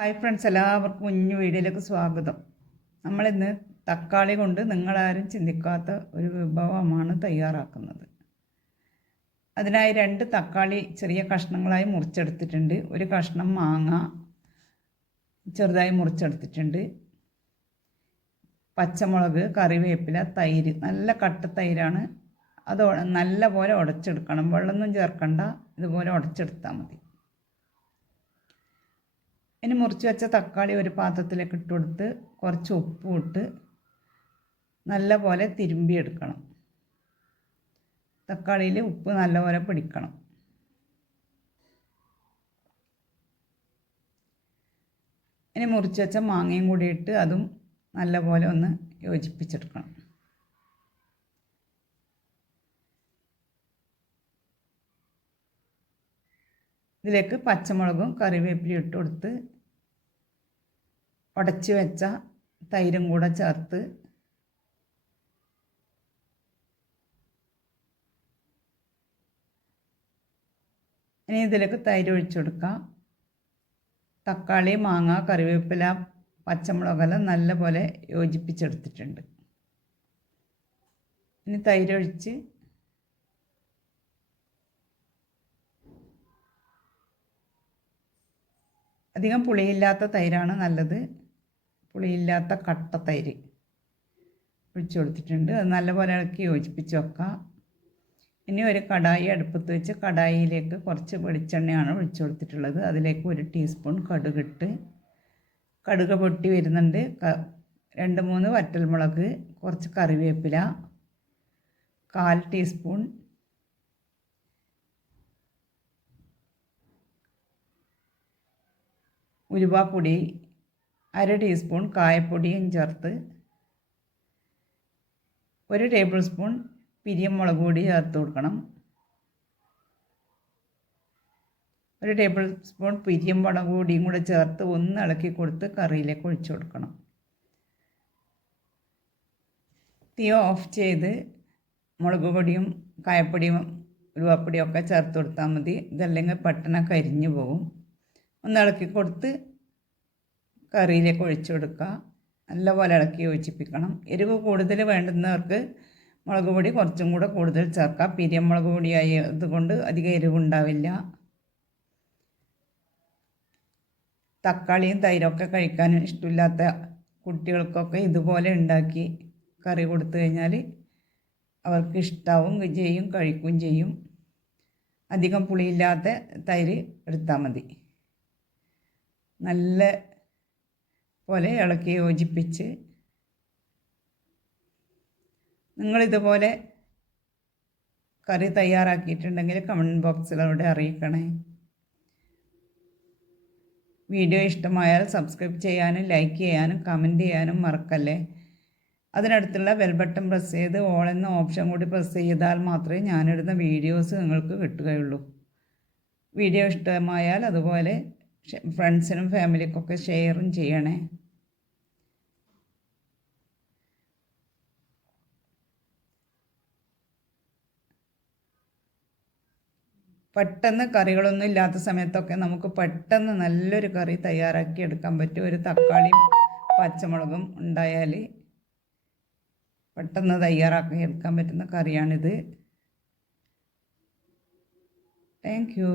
Hi friends, എല്ലാവർക്കും കുഞ്ഞു വീഡിയോയിലേക്ക് സ്വാഗതം. നമ്മളിന്ന് തക്കാളി കൊണ്ട് നിങ്ങളാരും ചിന്തിക്കാത്ത ഒരു വിഭവമാണ് തയ്യാറാക്കുന്നത്. അതിനായി 2 തക്കാളി ചെറിയ കഷ്ണങ്ങളായി മുറിച്ചെടുത്തിട്ടുണ്ട്. ഒരു കഷ്ണം മാങ്ങ ചെറുതായി മുറിച്ചെടുത്തിട്ടുണ്ട്. പച്ചമുളക്, കറിവേപ്പില, തൈര്, നല്ല കട്ട തൈരാണ്. അത് നല്ല പോലെ ഉടച്ചെടുക്കണം. വെള്ളമൊന്നും ചേർക്കണ്ട, ഇതുപോലെ ഉടച്ചെടുത്താൽ മതി. ഇനി മുറിച്ച് വെച്ച തക്കാളി ഒരു പാത്രത്തിലേക്ക് ഇട്ട് കൊടുത്ത് കുറച്ച് ഉപ്പും ഇട്ട് നല്ല പോലെ തിരുമ്പിയെടുക്കണം. തക്കാളിയിൽ ഉപ്പ് നല്ലപോലെ പിടിക്കണം. ഇനി മുറിച്ച് വെച്ച മാങ്ങയും കൂടി ഇട്ട് അതും നല്ലപോലെ ഒന്ന് യോജിപ്പിച്ചെടുക്കണം. ഇതിലേക്ക് പച്ചമുളകും കറിവേപ്പിലയും ഇട്ട് കൊടുത്ത് ഉടച്ച് വെച്ച തൈരും കൂടെ ചേർത്ത് ഇനി ഇതിലേക്ക് തൈര് ഒഴിച്ചു കൊടുക്കാം. തക്കാളി, മാങ്ങ, കറിവേപ്പില, പച്ചമുളകെല്ലാം നല്ലപോലെ യോജിപ്പിച്ചെടുത്തിട്ടുണ്ട്. ഇനി തൈരൊഴിച്ച് അധികം പുളിയില്ലാത്ത തൈരാണ് നല്ലത്. പുളിയില്ലാത്ത കട്ട തൈര് ഒഴിച്ചു കൊടുത്തിട്ടുണ്ട്. അത് നല്ലപോലെ ഇളക്കി യോജിപ്പിച്ച് വെക്കാം. ഇനി ഒരു കടായി അടുപ്പത്ത് വെച്ച് കടായിയിലേക്ക് കുറച്ച് വെളിച്ചെണ്ണയാണ് ഒഴിച്ചു കൊടുത്തിട്ടുള്ളത്. അതിലേക്ക് 1 ടീസ്പൂൺ കടുകിട്ട് കടുക് പൊട്ടി വരുന്നുണ്ട്. 2-3 വറ്റൽമുളക്, കുറച്ച് കറിവേപ്പില, 1/4 ടീസ്പൂൺ ഉലുവാപ്പൊടി, 1/2 ടീസ്പൂൺ കായപ്പൊടിയും ചേർത്ത് 1 ടേബിൾ സ്പൂൺ പിരിയമുളക് പൊടി ചേർത്ത് കൊടുക്കണം. 1 ടേബിൾ സ്പൂൺ പിരിയമുളക് പൊടിയും കൂടെ ചേർത്ത് ഒന്ന് ഇളക്കി കൊടുത്ത് കറിയിലേക്ക് ഒഴിച്ചു കൊടുക്കണം. തീ ഓഫ് ചെയ്ത് മുളക് പൊടിയും കായപ്പൊടിയും ഉലുവാപ്പൊടിയും ഒക്കെ ചേർത്ത് കൊടുത്താൽ മതി. ഇതല്ലെങ്കിൽ പെട്ടെന്ന് കരിഞ്ഞു പോകും. ഒന്ന് ഇളക്കി കൊടുത്ത് കറിയിലേക്ക് ഒഴിച്ചു കൊടുക്കുക. നല്ലപോലെ ഇളക്കി യോജിപ്പിക്കണം. എരിവ് കൂടുതൽ വേണ്ടുന്നവർക്ക് മുളക് പൊടി കുറച്ചും കൂടെ കൂടുതൽ ചേർക്കാം. പിരിയമുളക് പൊടിയായതുകൊണ്ട് അധികം എരിവുണ്ടാവില്ല. തക്കാളിയും തൈരൊക്കെ കഴിക്കാൻ ഇഷ്ടമില്ലാത്ത കുട്ടികൾക്കൊക്കെ ഇതുപോലെ ഉണ്ടാക്കി കറി കൊടുത്തു കഴിഞ്ഞാൽ അവർക്ക് ഇഷ്ടാവും ചെയ്യും, കഴിക്കുകയും ചെയ്യും. അധികം പുളിയില്ലാത്ത തൈര് എടുത്താൽ മതി. നല്ല പോലെ ഇളക്കി യോജിപ്പിച്ച് നിങ്ങളിതുപോലെ കറി തയ്യാറാക്കിയിട്ടുണ്ടെങ്കിൽ കമൻറ്റ് ബോക്സിലൂടെ അറിയിക്കണേ. വീഡിയോ ഇഷ്ടമായാൽ സബ്സ്ക്രൈബ് ചെയ്യാനും ലൈക്ക് ചെയ്യാനും കമൻറ്റ് ചെയ്യാനും മറക്കല്ലേ. അതിനടുത്തുള്ള ബെൽ ബട്ടൺ പ്രസ് ചെയ്ത് ഓൾ എന്ന ഓപ്ഷൻ കൂടി പ്രസ് ചെയ്താൽ മാത്രമേ ഞാനിടുന്ന വീഡിയോസ് നിങ്ങൾക്ക് കിട്ടുകയുള്ളൂ. വീഡിയോ ഇഷ്ടമായാൽ അതുപോലെ ഫ്രണ്ട്സിനും ഫാമിലിക്കൊക്കെ ഷെയറും ചെയ്യണേ. പെട്ടെന്ന് കറികളൊന്നും ഇല്ലാത്ത സമയത്തൊക്കെ നമുക്ക് പെട്ടെന്ന് നല്ലൊരു കറി തയ്യാറാക്കി എടുക്കാൻ പറ്റും. ഒരു തക്കാളിയും പച്ചമുളകും ഉണ്ടായാൽ പെട്ടെന്ന് തയ്യാറാക്കി എടുക്കാൻ പറ്റുന്ന കറിയാണിത്. Thank you.